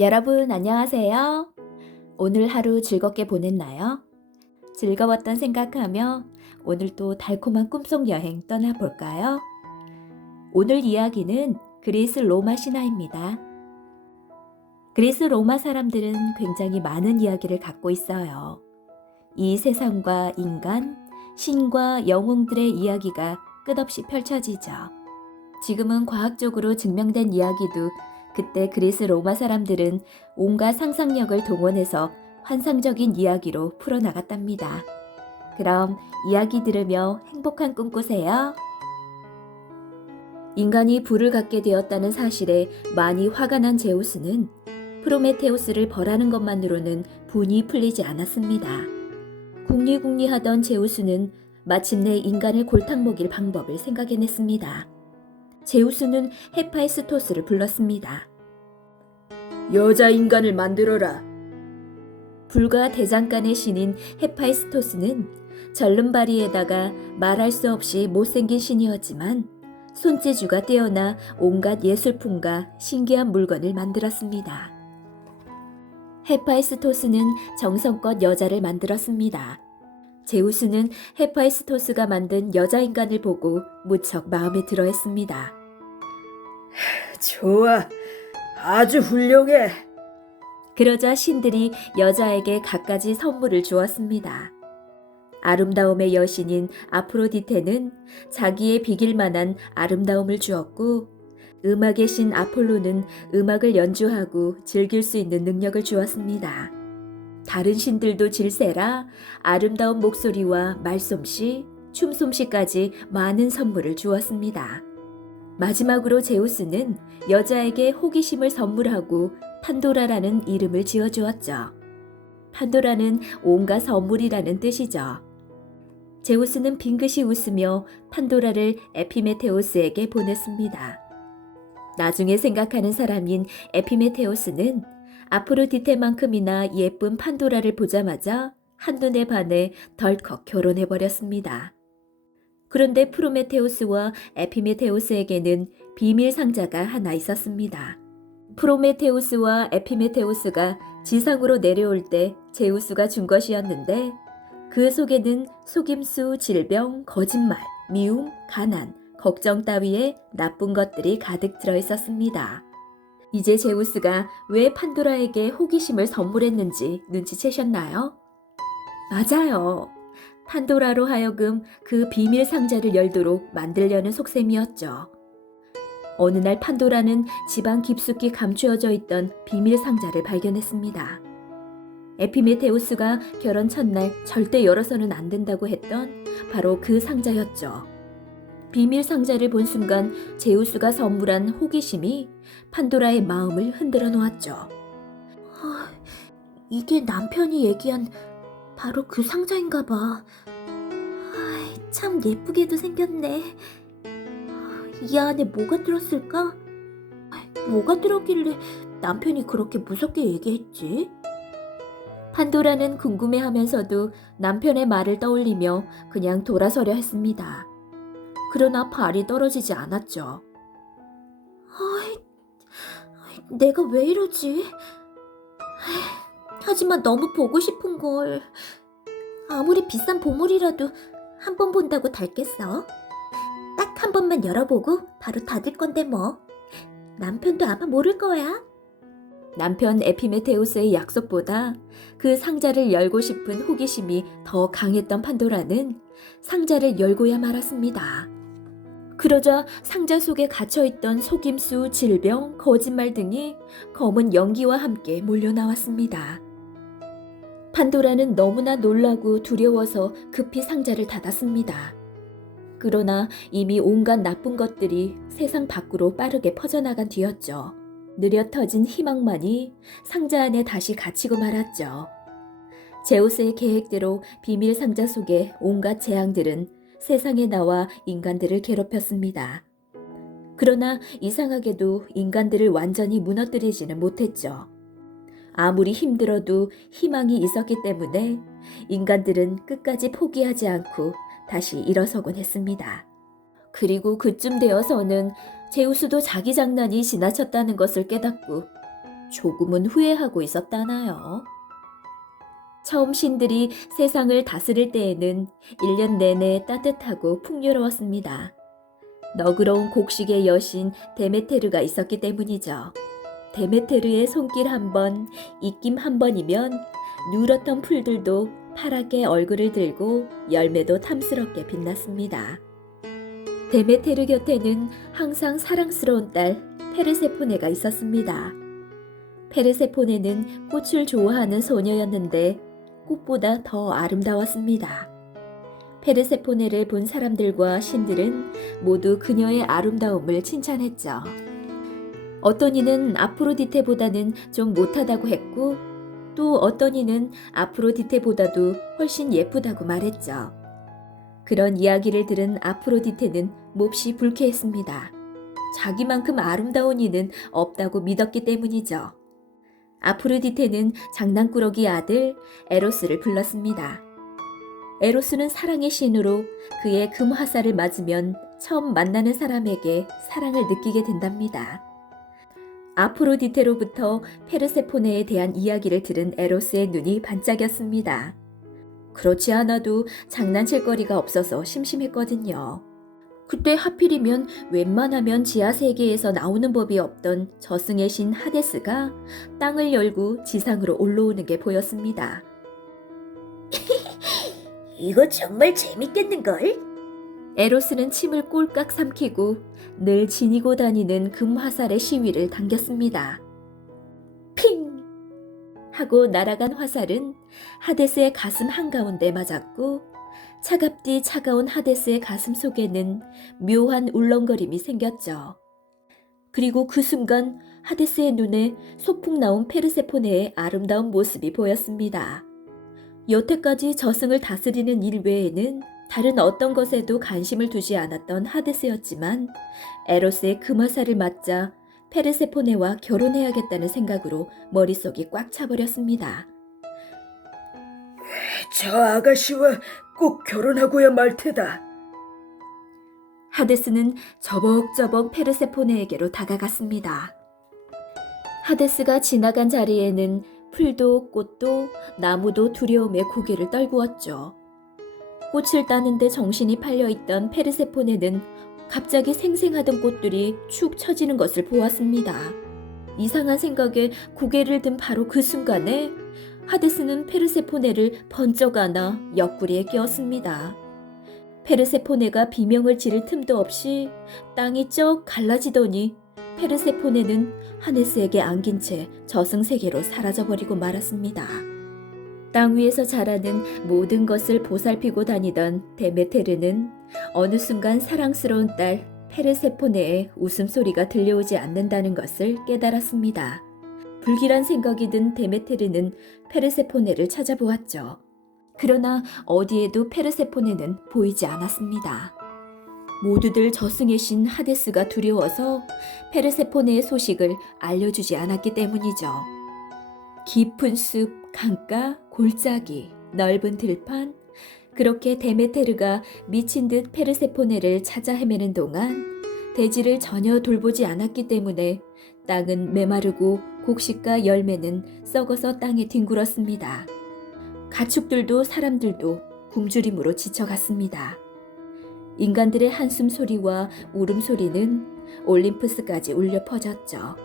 여러분, 안녕하세요. 오늘 하루 즐겁게 보냈나요? 즐거웠던 생각하며 오늘 또 달콤한 꿈속 여행 떠나볼까요? 오늘 이야기는 그리스 로마 신화입니다. 그리스 로마 사람들은 굉장히 많은 이야기를 갖고 있어요. 이 세상과 인간, 신과 영웅들의 이야기가 끝없이 펼쳐지죠. 지금은 과학적으로 증명된 이야기도 그때 그리스 로마 사람들은 온갖 상상력을 동원해서 환상적인 이야기로 풀어나갔답니다. 그럼 이야기 들으며 행복한 꿈 꾸세요. 인간이 불을 갖게 되었다는 사실에 많이 화가 난 제우스는 프로메테우스를 벌하는 것만으로는 분이 풀리지 않았습니다. 궁리궁리하던 제우스는 마침내 인간을 골탕 먹일 방법을 생각해냈습니다. 제우스는 헤파이스토스를 불렀습니다. 여자 인간을 만들어라. 불과 대장간의 신인 헤파이스토스는 절름발이에다가 말할 수 없이 못생긴 신이었지만 손재주가 뛰어나 온갖 예술품과 신기한 물건을 만들었습니다. 헤파이스토스는 정성껏 여자를 만들었습니다. 제우스는 헤파이스토스가 만든 여자 인간을 보고 무척 마음에 들어했습니다. 좋아, 아주 훌륭해. 그러자 신들이 여자에게 갖가지 선물을 주었습니다. 아름다움의 여신인 아프로디테는 자기의 비길 만한 아름다움을 주었고, 음악의 신 아폴로는 음악을 연주하고 즐길 수 있는 능력을 주었습니다. 다른 신들도 질세라 아름다운 목소리와 말솜씨, 춤솜씨까지 많은 선물을 주었습니다. 마지막으로 제우스는 여자에게 호기심을 선물하고 판도라라는 이름을 지어주었죠. 판도라는 온갖 선물이라는 뜻이죠. 제우스는 빙긋이 웃으며 판도라를 에피메테우스에게 보냈습니다. 나중에 생각하는 사람인 에피메테우스는 아프로디테만큼이나 예쁜 판도라를 보자마자 한눈에 반해 덜컥 결혼해버렸습니다. 그런데 프로메테우스와 에피메테우스에게는 비밀 상자가 하나 있었습니다. 프로메테우스와 에피메테우스가 지상으로 내려올 때 제우스가 준 것이었는데 그 속에는 속임수, 질병, 거짓말, 미움, 가난, 걱정 따위의 나쁜 것들이 가득 들어 있었습니다. 이제 제우스가 왜 판도라에게 호기심을 선물했는지 눈치채셨나요? 맞아요. 판도라로 하여금 그 비밀 상자를 열도록 만들려는 속셈이었죠. 어느 날 판도라는 집안 깊숙이 감추어져 있던 비밀 상자를 발견했습니다. 에피메테우스가 결혼 첫날 절대 열어서는 안 된다고 했던 바로 그 상자였죠. 비밀 상자를 본 순간 제우스가 선물한 호기심이 판도라의 마음을 흔들어 놓았죠. 이게 남편이 얘기한 바로 그 상자인가 봐. 참 예쁘게도 생겼네. 이 안에 뭐가 들었을까? 뭐가 들었길래 남편이 그렇게 무섭게 얘기했지? 판도라는 궁금해하면서도 남편의 말을 떠올리며 그냥 돌아서려 했습니다. 그러나 발이 떨어지지 않았죠. 내가 왜 이러지? 하지만 너무 보고 싶은 걸. 아무리 비싼 보물이라도 한 번 본다고 닳겠어? 딱 한 번만 열어보고 바로 닫을 건데 뭐. 남편도 아마 모를 거야. 남편 에피메테우스의 약속보다 그 상자를 열고 싶은 호기심이 더 강했던 판도라는 상자를 열고야 말았습니다. 그러자 상자 속에 갇혀있던 속임수, 질병, 거짓말 등이 검은 연기와 함께 몰려나왔습니다. 판도라는 너무나 놀라고 두려워서 급히 상자를 닫았습니다. 그러나 이미 온갖 나쁜 것들이 세상 밖으로 빠르게 퍼져나간 뒤였죠. 느려 터진 희망만이 상자 안에 다시 갇히고 말았죠. 제우스의 계획대로 비밀 상자 속의 온갖 재앙들은 세상에 나와 인간들을 괴롭혔습니다. 그러나 이상하게도 인간들을 완전히 무너뜨리지는 못했죠. 아무리 힘들어도 희망이 있었기 때문에 인간들은 끝까지 포기하지 않고 다시 일어서곤 했습니다. 그리고 그쯤 되어서는 제우스도 자기 장난이 지나쳤다는 것을 깨닫고 조금은 후회하고 있었다나요. 처음 신들이 세상을 다스릴 때에는 1년 내내 따뜻하고 풍요로웠습니다. 너그러운 곡식의 여신 데메테르가 있었기 때문이죠. 데메테르의 손길 한 번, 입김 한 번이면 누렇던 풀들도 파랗게 얼굴을 들고 열매도 탐스럽게 빛났습니다. 데메테르 곁에는 항상 사랑스러운 딸 페르세포네가 있었습니다. 페르세포네는 꽃을 좋아하는 소녀였는데 꽃보다 더 아름다웠습니다. 페르세포네를 본 사람들과 신들은 모두 그녀의 아름다움을 칭찬했죠. 어떤 이는 아프로디테보다는 좀 못하다고 했고 또 어떤 이는 아프로디테보다도 훨씬 예쁘다고 말했죠. 그런 이야기를 들은 아프로디테는 몹시 불쾌했습니다. 자기만큼 아름다운 이는 없다고 믿었기 때문이죠. 아프로디테는 장난꾸러기 아들 에로스를 불렀습니다. 에로스는 사랑의 신으로 그의 금화살을 맞으면 처음 만나는 사람에게 사랑을 느끼게 된답니다. 아프로디테로부터 페르세포네에 대한 이야기를 들은 에로스의 눈이 반짝였습니다. 그렇지 않아도 장난칠 거리가 없어서 심심했거든요. 그때 하필이면 웬만하면 지하세계에서 나오는 법이 없던 저승의 신 하데스가 땅을 열고 지상으로 올라오는 게 보였습니다. 이거 정말 재밌겠는걸? 에로스는 침을 꼴깍 삼키고 늘 지니고 다니는 금화살의 시위를 당겼습니다. 핑! 하고 날아간 화살은 하데스의 가슴 한가운데 맞았고 차갑디 차가운 하데스의 가슴 속에는 묘한 울렁거림이 생겼죠. 그리고 그 순간 하데스의 눈에 소풍 나온 페르세포네의 아름다운 모습이 보였습니다. 여태까지 저승을 다스리는 일 외에는 다른 어떤 것에도 관심을 두지 않았던 하데스였지만 에로스의 금화살을 맞자 페르세포네와 결혼해야겠다는 생각으로 머릿속이 꽉 차버렸습니다. 저 아가씨와 꼭 결혼하고야 말 테다. 하데스는 저벅저벅 페르세포네에게로 다가갔습니다. 하데스가 지나간 자리에는 풀도 꽃도 나무도 두려움에 고개를 떨구었죠. 꽃을 따는데 정신이 팔려있던 페르세포네는 갑자기 생생하던 꽃들이 축 처지는 것을 보았습니다. 이상한 생각에 고개를 든 바로 그 순간에 하데스는 페르세포네를 번쩍 안아 옆구리에 끼웠습니다. 페르세포네가 비명을 지를 틈도 없이 땅이 쩍 갈라지더니 페르세포네는 하데스에게 안긴 채 저승세계로 사라져버리고 말았습니다. 땅 위에서 자라는 모든 것을 보살피고 다니던 데메테르는 어느 순간 사랑스러운 딸 페르세포네의 웃음소리가 들려오지 않는다는 것을 깨달았습니다. 불길한 생각이 든 데메테르는 페르세포네를 찾아보았죠. 그러나 어디에도 페르세포네는 보이지 않았습니다. 모두들 저승의 신 하데스가 두려워서 페르세포네의 소식을 알려주지 않았기 때문이죠. 깊은 숲, 강가, 골짜기, 넓은 들판, 그렇게 데메테르가 미친 듯 페르세포네를 찾아 헤매는 동안 대지를 전혀 돌보지 않았기 때문에 땅은 메마르고 곡식과 열매는 썩어서 땅에 뒹굴었습니다. 가축들도 사람들도 굶주림으로 지쳐갔습니다. 인간들의 한숨 소리와 울음소리는 올림푸스까지 울려 퍼졌죠.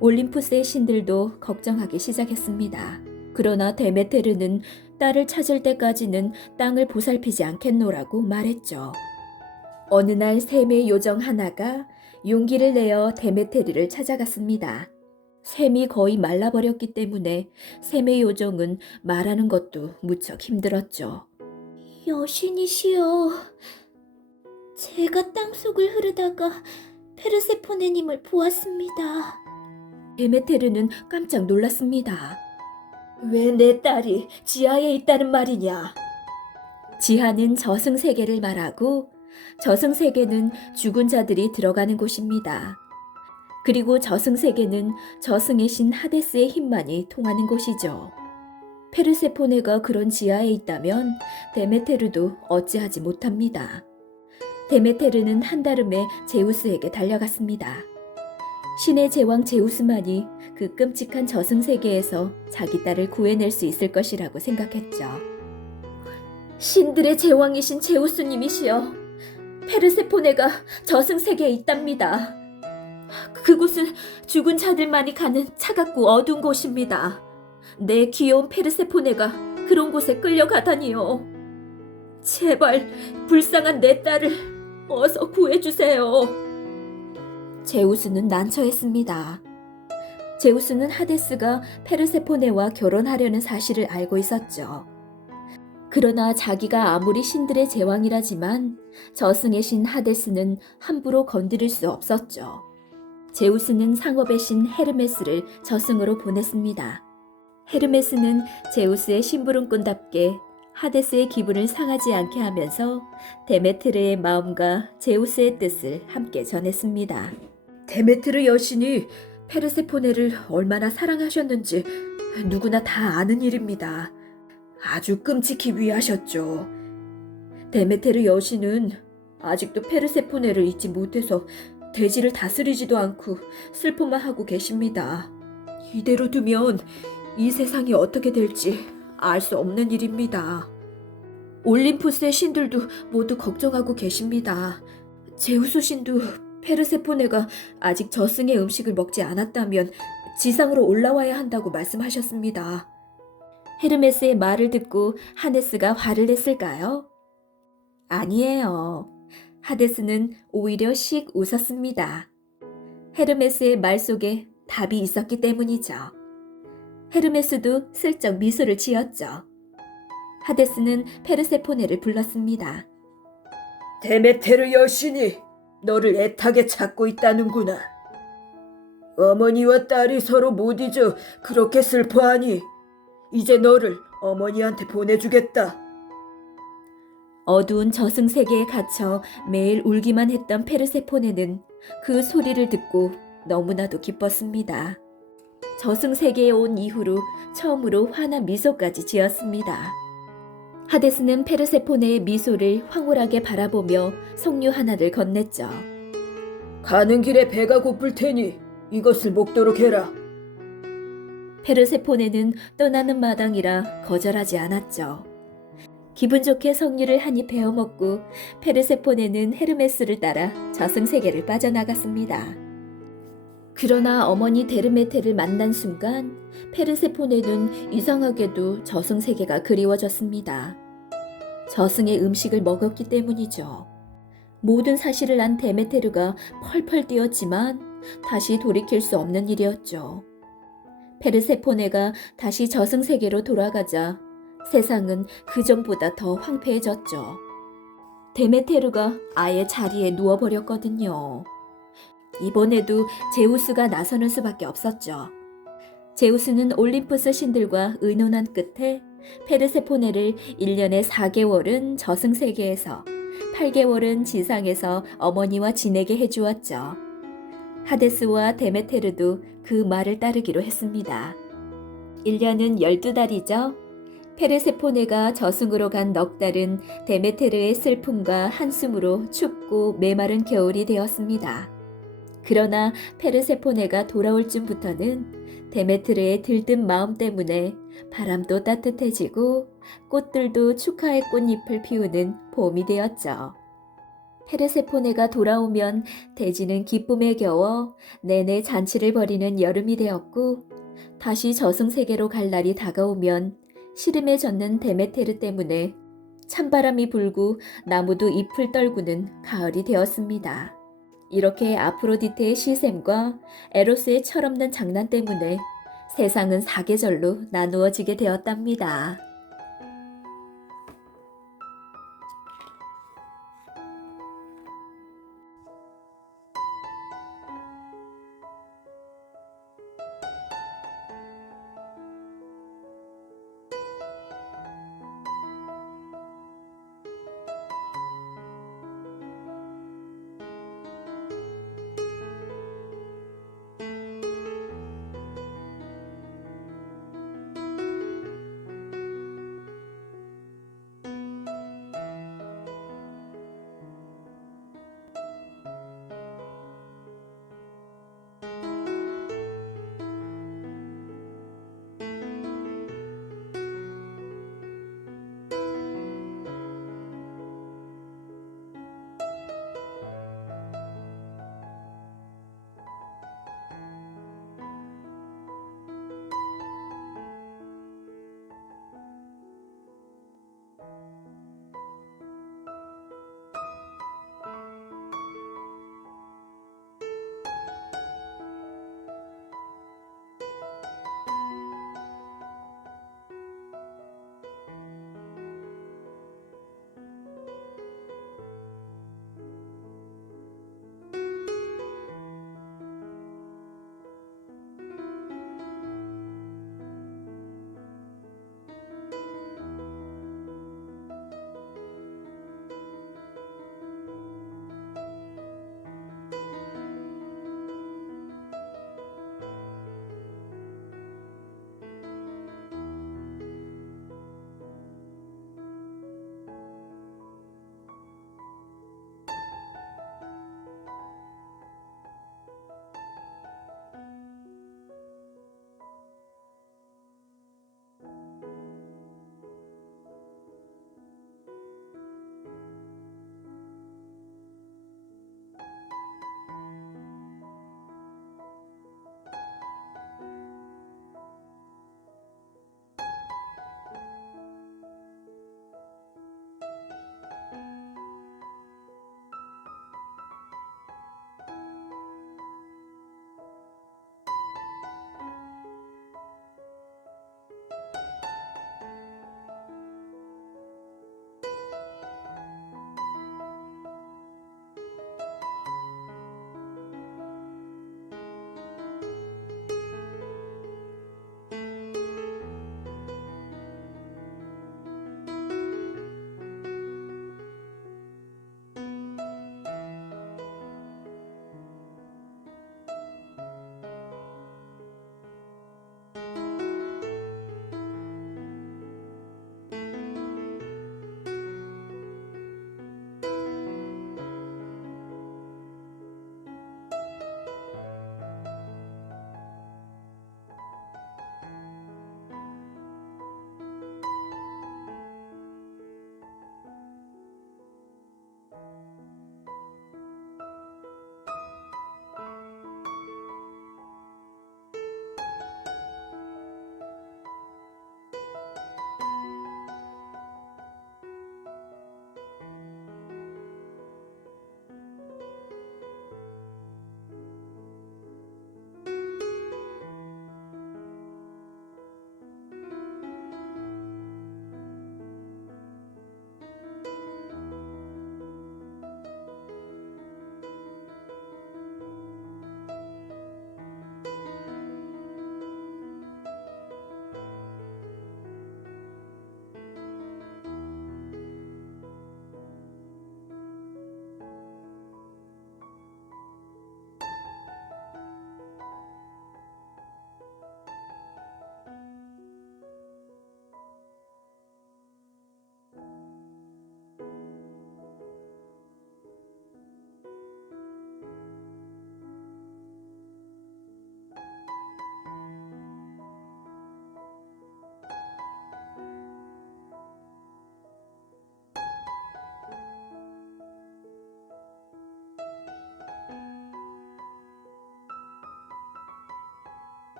올림푸스의 신들도 걱정하기 시작했습니다. 그러나 데메테르는 딸을 찾을 때까지는 땅을 보살피지 않겠노라고 말했죠. 어느 날 샘의 요정 하나가 용기를 내어 데메테르를 찾아갔습니다. 샘이 거의 말라버렸기 때문에 샘의 요정은 말하는 것도 무척 힘들었죠. 여신이시여, 제가 땅속을 흐르다가 페르세포네님을 보았습니다. 데메테르는 깜짝 놀랐습니다. 왜 내 딸이 지하에 있다는 말이냐? 지하는 저승세계를 말하고 저승세계는 죽은 자들이 들어가는 곳입니다. 그리고 저승세계는 저승의 신 하데스의 힘만이 통하는 곳이죠. 페르세포네가 그런 지하에 있다면 데메테르도 어찌하지 못합니다. 데메테르는 한달음에 제우스에게 달려갔습니다. 신의 제왕 제우스만이 그 끔찍한 저승세계에서 자기 딸을 구해낼 수 있을 것이라고 생각했죠. 신들의 제왕이신 제우스님이시여, 페르세포네가 저승세계에 있답니다. 그곳은 죽은 자들만이 가는 차갑고 어두운 곳입니다. 내 귀여운 페르세포네가 그런 곳에 끌려가다니요. 제발 불쌍한 내 딸을 어서 구해주세요. 제우스는 난처했습니다. 제우스는 하데스가 페르세포네와 결혼하려는 사실을 알고 있었죠. 그러나 자기가 아무리 신들의 제왕이라지만 저승의 신 하데스는 함부로 건드릴 수 없었죠. 제우스는 상업의 신 헤르메스를 저승으로 보냈습니다. 헤르메스는 제우스의 심부름꾼답게 하데스의 기분을 상하지 않게 하면서 데메트르의 마음과 제우스의 뜻을 함께 전했습니다. 데메트르 여신이 페르세포네를 얼마나 사랑하셨는지 누구나 다 아는 일입니다. 아주 끔찍히 위하셨죠. 데메테르 여신은 아직도 페르세포네를 잊지 못해서 대지를 다스리지도 않고 슬픔만 하고 계십니다. 이대로 두면 이 세상이 어떻게 될지 알 수 없는 일입니다. 올림푸스의 신들도 모두 걱정하고 계십니다. 제우스 신도 페르세포네가 아직 저승의 음식을 먹지 않았다면 지상으로 올라와야 한다고 말씀하셨습니다. 헤르메스의 말을 듣고 하데스가 화를 냈을까요? 아니에요. 하데스는 오히려 씩 웃었습니다. 헤르메스의 말 속에 답이 있었기 때문이죠. 헤르메스도 슬쩍 미소를 지었죠. 하데스는 페르세포네를 불렀습니다. 데메테르 여신이 너를 애타게 찾고 있다는구나. 어머니와 딸이 서로 못 잊어 그렇게 슬퍼하니 이제 너를 어머니한테 보내주겠다. 어두운 저승세계에 갇혀 매일 울기만 했던 페르세포네는 그 소리를 듣고 너무나도 기뻤습니다. 저승세계에 온 이후로 처음으로 환한 미소까지 지었습니다. 하데스는 페르세포네의 미소를 황홀하게 바라보며 석류 하나를 건넸죠. 가는 길에 배가 고플 테니 이것을 먹도록 해라. 페르세포네는 떠나는 마당이라 거절하지 않았죠. 기분 좋게 석류를 한 입 베어 먹고 페르세포네는 헤르메스를 따라 저승세계를 빠져나갔습니다. 그러나 어머니 데르메테를 만난 순간 페르세포네는 이상하게도 저승세계가 그리워졌습니다. 저승의 음식을 먹었기 때문이죠. 모든 사실을 안 데메테르가 펄펄 뛰었지만 다시 돌이킬 수 없는 일이었죠. 페르세포네가 다시 저승세계로 돌아가자 세상은 그전보다 더 황폐해졌죠. 데메테르가 아예 자리에 누워버렸거든요. 이번에도 제우스가 나서는 수밖에 없었죠. 제우스는 올림푸스 신들과 의논한 끝에 페르세포네를 1년에 4개월은 저승세계에서 8개월은 지상에서 어머니와 지내게 해주었죠. 하데스와 데메테르도 그 말을 따르기로 했습니다. 1년은 12달이죠. 페르세포네가 저승으로 간 넉 달은 데메테르의 슬픔과 한숨으로 춥고 메마른 겨울이 되었습니다. 그러나 페르세포네가 돌아올 쯤부터는 데메트르의 들뜬 마음 때문에 바람도 따뜻해지고 꽃들도 축하의 꽃잎을 피우는 봄이 되었죠. 페르세포네가 돌아오면 대지는 기쁨에 겨워 내내 잔치를 벌이는 여름이 되었고 다시 저승세계로 갈 날이 다가오면 시름에 젖는 데메테르 때문에 찬바람이 불고 나무도 잎을 떨구는 가을이 되었습니다. 이렇게 아프로디테의 시샘과 에로스의 철없는 장난 때문에 세상은 사계절로 나누어지게 되었답니다.